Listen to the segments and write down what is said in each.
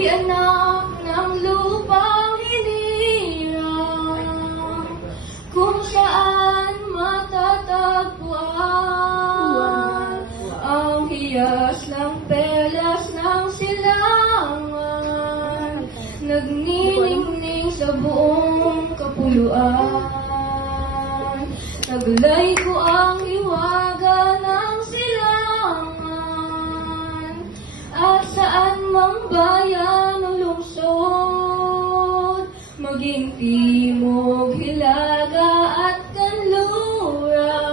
Ako'y anak ng lupang hinirang, kung saan matatagpuan ang hiyas ng perlas ng silangan, nagniningning sa buong kapuluan. Taglay ko ang hiwaga ng silangan, at saan mang bayan o lungsod, maging timog, hilaga at kanluran,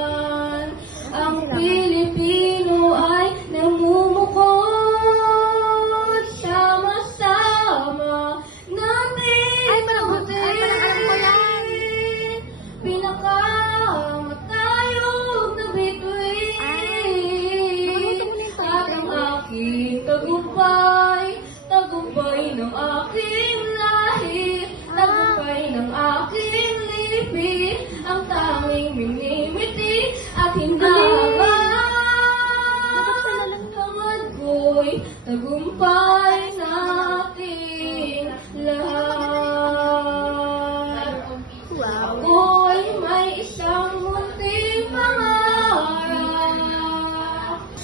ang Pilipino ay namumukod. Sama-sama natin mabutin, pinakamatayog na bituin, at ang aking tagumpay, tagumpay ng aking lahi, tagumpay ng aking lipi, ang tanging minimiti at hinahangan. Hangad ko'y tagumpay natin lahat. Ako'y may isang munting pangarap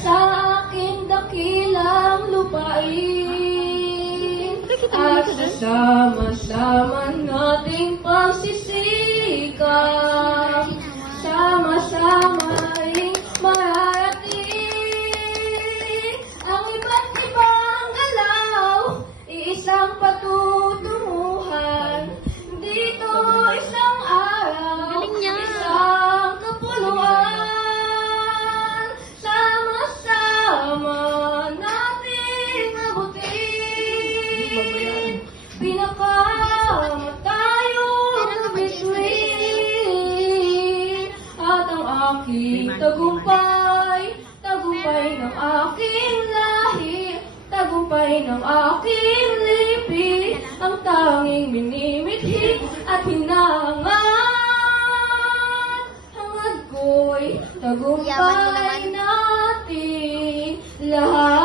sa aking dakilang lupain, at sama-sama nating pagsisikap, sama-sama ring mararating ang iba't ibang galaw, iisang patutunguhan. Dito isang araw, isang kapuluan, sama-sama natin abutin, pinakamatayog na bituin, at ang aking tagumpay, tagumpay ng aking lahi, tagumpay ng aking lipi, ang tanging minimithi at hinangan. Hangad ko'y tagumpay natin lahat.